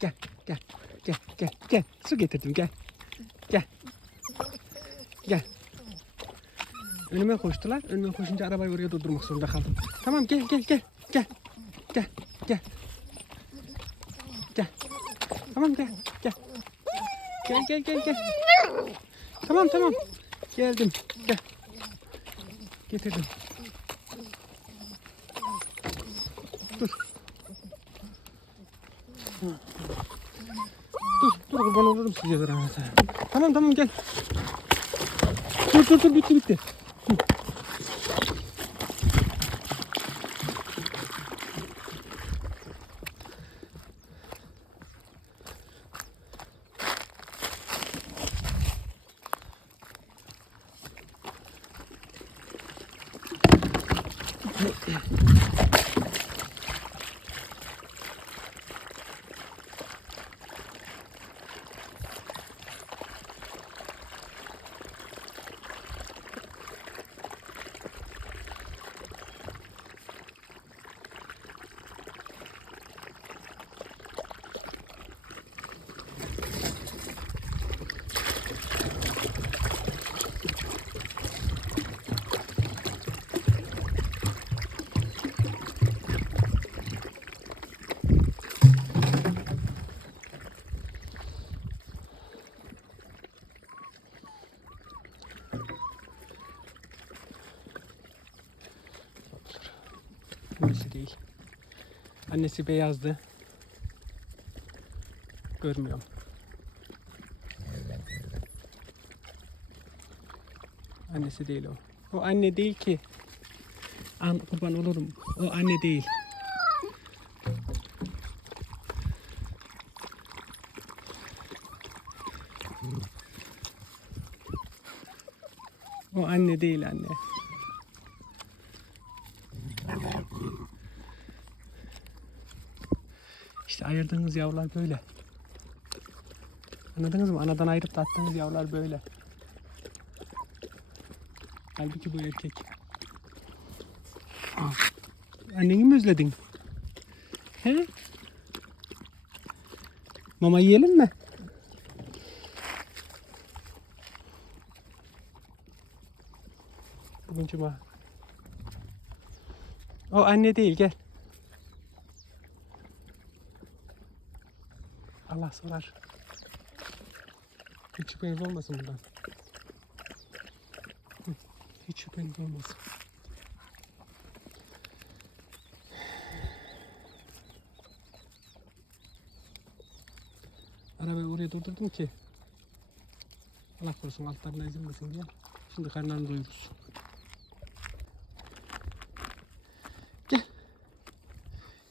gel gel gel gel gel. Su getirdim gel. Gel. Gel. Önüme koştular. Önüme koşunca arabayı oraya durdurmak zorunda kaldım. Tamam gel gel gel gel. Gel gel. Gel. Tamam gel gel. Gel gel gel gel. Tamam tamam. Geldim. Gel. Getirdim dur Dur, dur kurban olurum size bir Ahmet abi. Tamam tamam gel. Dur dur dur bitti bitti. Hı. Annesi değil. Annesi beyazdı. Görmüyorum. Annesi değil o. O anne değil ki. An kurban olurum. O anne değil. O anne değil anne. Ayırdığınız yavrular böyle. Anladınız mı? Anadan ayırıp da attığınız yavrular böyle. Halbuki bu erkek. Aa, Anneni mi özledin? He? Mama yiyelim mi? Bugün cuma. O anne değil gel. Allah sorar. Hiç şüpheniz olmasın bundan. Hiç şüpheniz olmasın. Arabayı oraya durdurdum ki Allah korusun altlarına ezilmesin diye. Şimdi karnlarını doyururuz.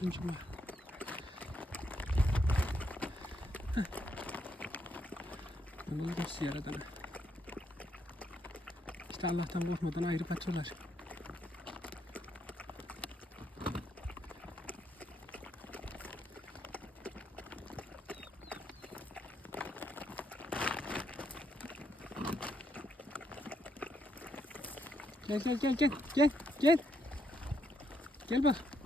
yardımcım ya. Bunların hepsi yaradan. İşte Allah'tan korkmadan ayırıp atıyorlar. Gel gel gel gel gel gel. Gel bak.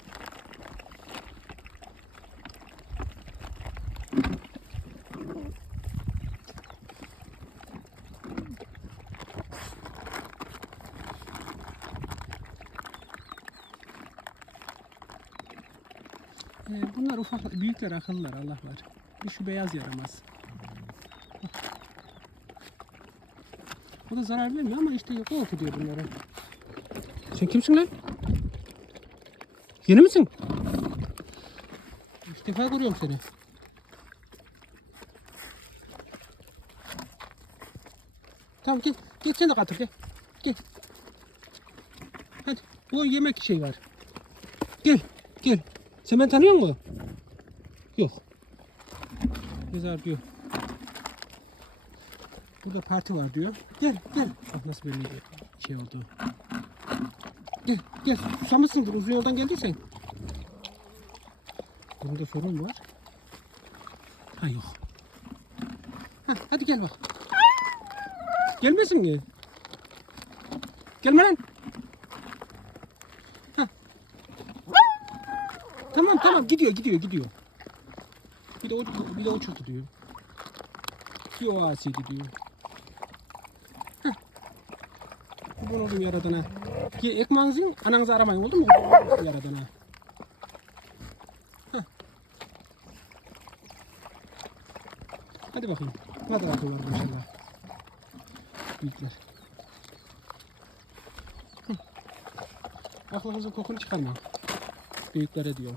Bunlar ufak, büyükler akıllılar Allah var. Bir şu beyaz yaramaz. O da zarar vermiyor ama işte o diyor bunlara. Sen kimsin lan? Yeni misin? İlk defa görüyorum seni. Tamam gel. Gel sen de katıl gel. Gel. Hadi. Bu yemek şey var. Gel. Gel. Sen beni tanıyor musun? Yok. Mezar diyor. Burada parti var diyor. Gel gel. Bak nasıl böyle bir şey oldu. Gel gel. Susamışsındır uzun yoldan geldiysen. Bunda sorun var. Ha yok. Ha, hadi gel bak. Gelmesin mi? Gelme lan. Tamam tamam gidiyor gidiyor gidiyor. Bir de o bir de o çöktü diyor. Bir o asi gidiyor. Heh. Kurban oldum yaradana. Ki ekmeğinizin ananızı aramayın oldu mu? Yaradana. Hadi bakayım. Ne kadar akıl var inşallah. Büyükler. Aklınızın kokunu speed કરી દો